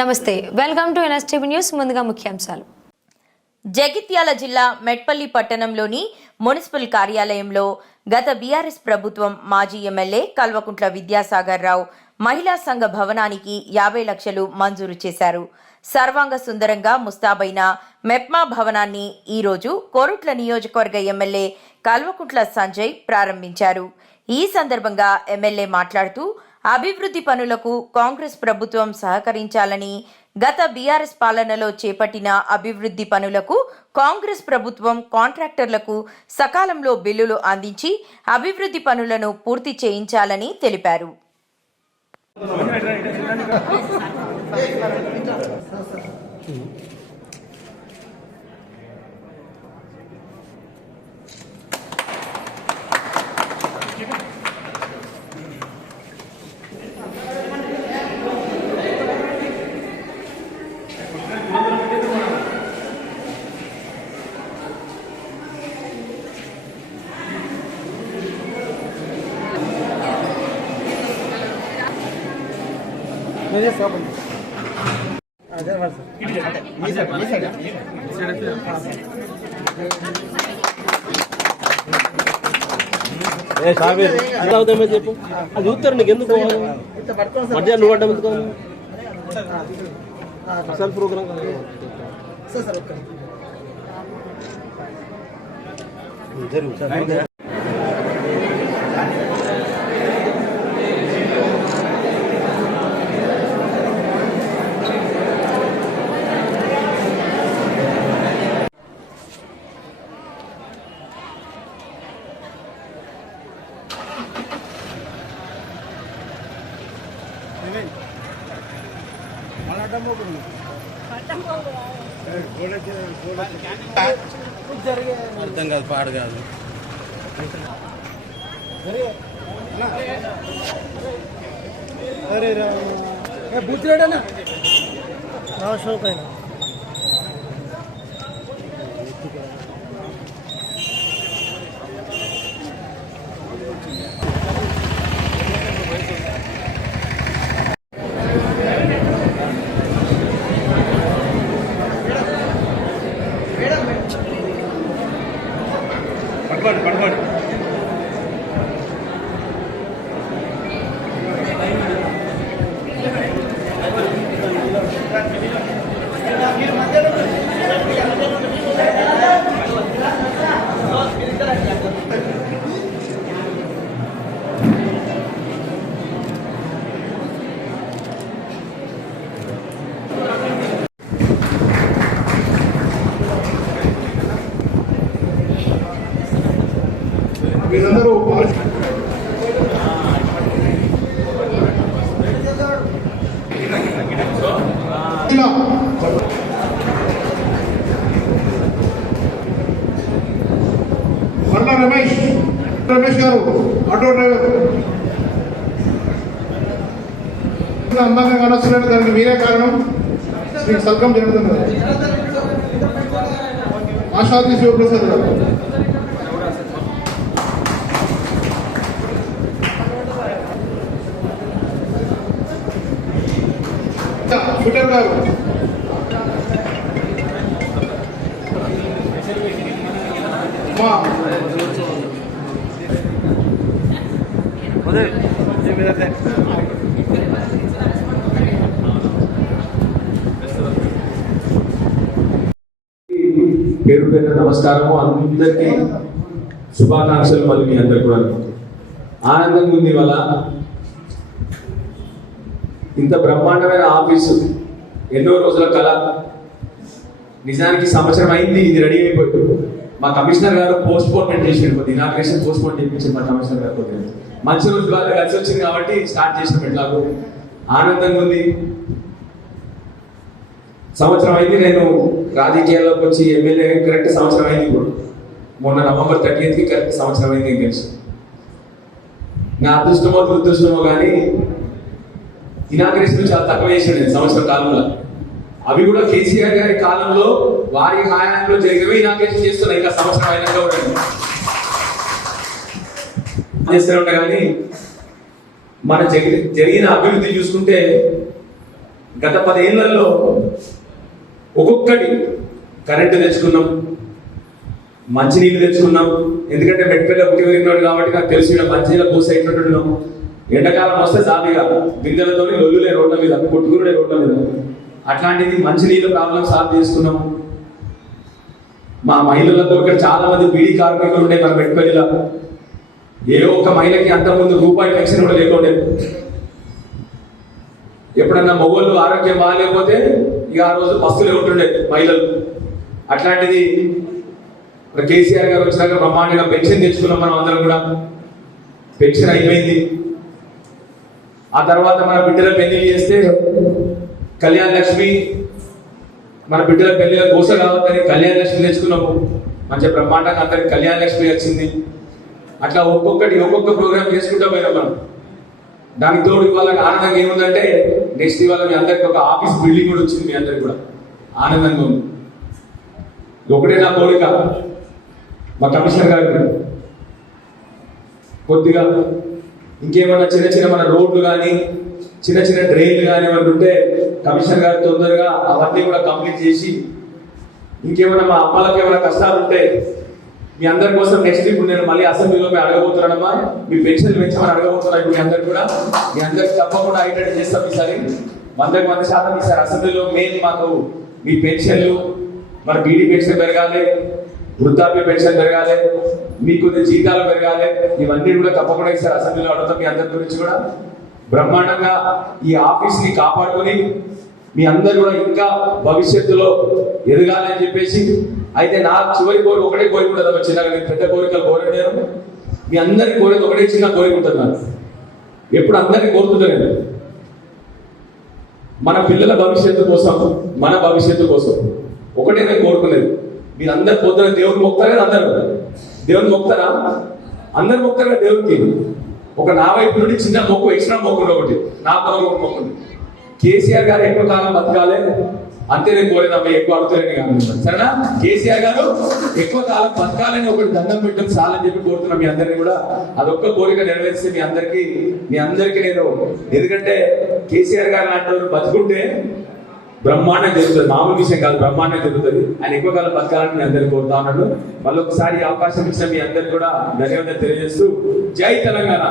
నమస్తే, welcome to NSTV news. ముందుగా ముఖ్యాంశాలు. జగిత్యాల జిల్లా మెట్పల్లి పట్టణంలోని మున్సిపల్ కార్యాలయంలో గత బీఆర్ఎస్ ప్రభుత్వం మాజీ ఎమ్మెల్యే కల్వకుంట్ల విద్యాసాగర్ రావు మహిళా సంఘ భవనానికి 50 లక్షలు మంజూరు చేశారు. సర్వాంగ సుందరంగా ముస్తాబైన మెప్మా భవనాన్ని ఈరోజు కోరుట్ల నియోజకవర్గ ఎమ్మెల్యే కల్వకుంట్ల సంజయ్ ప్రారంభించారు. ఈ సందర్భంగా ఎమ్మెల్యే మాట్లాడుతూ అభివృద్ధి పనులకు కాంగ్రెస్ ప్రభుత్వం సహకరించాలని, గత బీఆర్ఎస్ పాలనలో చేపట్టిన అభివృద్ధి పనులకు కాంగ్రెస్ ప్రభుత్వం కాంట్రాక్టర్లకు సకాలంలో బిల్లులు అందించి అభివృద్ధి పనులను పూర్తి చేయించాలని తెలిపారు. చెప్పు అది చూస్తారు నీకు ఎందుకు మధ్యాహ్నం నువ్వు అడ్డం ఎందుకు అసలు ప్రోగ్రామ్ జరుగు. అర్థం కాదు, పాడు కాదు. బుద్ధిరేడనా షోక్ అయినా పడుకోండి. మీరందరూ మల్ల రమేష్ గారు ఆటో డ్రైవర్ అందంగా కానొస్తున్నట్టు దానికి మీరే కారణం. మీకు సల్కం జరుగుతుంది. ఆశాది శివప్రసాద్ గారు, షూటర్ గారు, పేరు పేరు నమస్కారము. అందరికీ శుభాకాంక్షలు. మళ్ళీ మీ అందరు కూడా ఆనందంగా ఉంది. ఇవాళ ఇంత బ్రహ్మాండమైన ఆఫీసు, ఎన్నో రోజుల కళ, నిజానికి సంవత్సరం అయింది ఇది రెడీ అయిపోయింది. మా కమిషనర్ గారు పోస్ట్ పోన్మెంట్ చేసారు, కొద్ది ఇనాగ్రేషన్ పోస్ట్ పోన్ చేయించారు మా కమిషనర్ గారు. కొద్దిగా మంచి రోజు బాగా కలిసి వచ్చింది కాబట్టి స్టార్ట్ చేసినాం. ఎట్లాగో ఆనందంగా ఉంది. సంవత్సరం అయింది నేను రాజకీయాల్లోకి వచ్చి ఎమ్మెల్యే, కరెక్ట్ సంవత్సరం అయింది. ఇప్పుడు మొన్న నవంబర్ 30కి కరెక్ట్ సంవత్సరం అయింది. నేను కలిసి నా అదృష్టమో దురదృష్టమో కానీ ఇనాగ్రేషన్ చాలా తక్కువ చేసాడు సంవత్సరం కాలంలో. అవి కూడా కేసీఆర్ గారి కాలంలో వారి హయాంలో జరిగినవి ఇనాగ్రేషన్ చేస్తున్నాయి. ఇంకా సంవత్సరం అయినా కూడా చేస్తూ ఉంటా. కానీ మన జరిగిన అభివృద్ధి చూసుకుంటే గత 10 ఏళ్లలో ఒక్కొక్కటి కరెంటు తెచ్చుకున్నాం, మంచినీళ్ళు తెచ్చుకున్నాం. ఎందుకంటే మెట్పల్లి ఒకటి విరిగినాడు కాబట్టి నాకు తెలిసి మంచినీళ్ళ పూస అయినట్టున్నాం. ఎండాకాలం వస్తే జాబిగా బిందెలతో లొల్లులే రోడ్ల మీద, కొట్టుకునే రోడ్ల మీద. అట్లాంటిది మంచినీళ్ళ ప్రాబ్లం సాల్వ్ చేసుకున్నాము. మా మహిళలతో ఇక్కడ చాలా మంది బీడీ కార్మికులు ఉండే మన మెట్పల్లిలో. ఏ ఒక్క మహిళకి అంతకుముందు రూపాయి పెన్షన్ కూడా లేకుండే. ఎప్పుడన్నా మొగోళ్ళు ఆరోగ్యం బాగాలేకపోతే ఇక ఆ రోజు పస్తులే ఉంటుండే మహిళలు. అట్లాంటిది కేసీఆర్ గారు వచ్చినాక బ్రహ్మాండంగా పెన్షన్ తెచ్చుకున్నాం మనం అందరం కూడా. పెన్షన్ అయిపోయింది. ఆ తర్వాత మన బిడ్డల పెళ్లి చేస్తే కళ్యాణ లక్ష్మి, మన బిడ్డల పెళ్లిలో కోస కావద్దని కళ్యాణ లక్ష్మి తెచ్చుకున్నాము. మంచిగా బ్రహ్మాండంగా అందరికి కళ్యాణ లక్ష్మి వచ్చింది. అట్లా ఒక్కొక్క ప్రోగ్రామ్ చేసుకుంటా పోయినాం మనం. దానికి తోడు ఇవాళ ఆనందంగా ఏముందంటే నెక్స్ట్ ఇవాళ మీ అందరికి ఒక ఆఫీస్ బిల్డింగ్ కూడా వచ్చింది. మీ అందరికి కూడా ఆనందంగా ఉంది. ఒకటే నా కోరిక, మా కమిషనర్ గారు కొద్దిగా ఇంకేమన్నా చిన్న మన రోడ్లు కానీ చిన్న డ్రైన్లు కానీ ఏమన్నా ఉంటే కమిషనర్ గారు తొందరగా అవన్నీ కూడా కంప్లీట్ చేసి, ఇంకేమన్నా మా అమ్మలకు ఏమైనా కష్టాలు ఉంటే మీ అందరి కోసం నెక్స్ట్ ఇప్పుడు నేను మళ్ళీ అసెంబ్లీలో అడగబోతున్నానమ్మా, మీ పెన్షన్లు పెంచమని అడగబోతున్నా. ఇప్పుడు మీ అందరికి తప్పకుండా అయ్యేటట్టు చేస్తాం. ఈసారి 100% ఈసారి అసెంబ్లీలో మెయిన్ మాకు మీ పెన్షన్లు, మన బీడీ పెన్షన్ పెరగాలి, వృద్ధాప్య పెన్షన్ పెరగాలి, మీకు జీతాలు పెరగాలి. ఇవన్నీ కూడా తప్పకుండా ఈసారి అసెంబ్లీలో అడుగుతాం. మీ అందరి గురించి కూడా బ్రహ్మాండంగా ఈ ఆఫీస్ ని కాపాడుకొని మీ అందరు కూడా ఇంకా భవిష్యత్తులో ఎదగాలని చెప్పేసి. అయితే నా చివరి కోరిక ఒకటే కోరిక ఉంటుంది. చిన్నగా నేను పెద్ద కోరికలు కోరలేను. మీ అందరి కోరిక ఒకటే చిన్న కోరిక ఉంటుంది. నాకు ఎప్పుడు అందరినీ కోరుతుంటాను, మన పిల్లల భవిష్యత్తు కోసం, మన భవిష్యత్తు కోసం ఒకటే నేను కోరుకునేది. మీరు అందరు పొద్దున దేవుని మొక్తారు కదా, అందరూ దేవుని మొక్తారా? అందరు మొక్తారు కదా దేవునికి. ఒక నా వైపు నుండి చిన్న మొక్కు, ఎక్స్ట్రా మొక్కు ఒకటి, నా పొలం ఒక మొక్కు. కేసీఆర్ గారు ఎక్కువ కాలం బతకాలి అంతే నేను కోరేదమ్మా, ఎక్కువ అడుగుతారని కాదు సరేనా. కేసీఆర్ గారు ఎక్కువ కాలం బతకాలని ఒకటి దండం పెట్టడం చాలని చెప్పి కోరుతున్నాం మీ అందరినీ కూడా. అదొక్క కోరిక నెరవేర్చి మీ అందరికీ నేను, ఎందుకంటే కేసీఆర్ గారు లాంటి వాళ్ళు బతుకుంటే బ్రహ్మాండం జరుగుతుంది. మామూలు విషయం కాదు, బ్రహ్మాండం జరుగుతుంది. ఆయన ఎక్కువ కాలం బతకాలని మీ అందరికీ కోరుతా ఉన్నాడు. మళ్ళీ ఒకసారి అవకాశం ఇచ్చిన మీ అందరికి కూడా ధన్యవాదాలు తెలియజేస్తూ జై తెలంగాణ.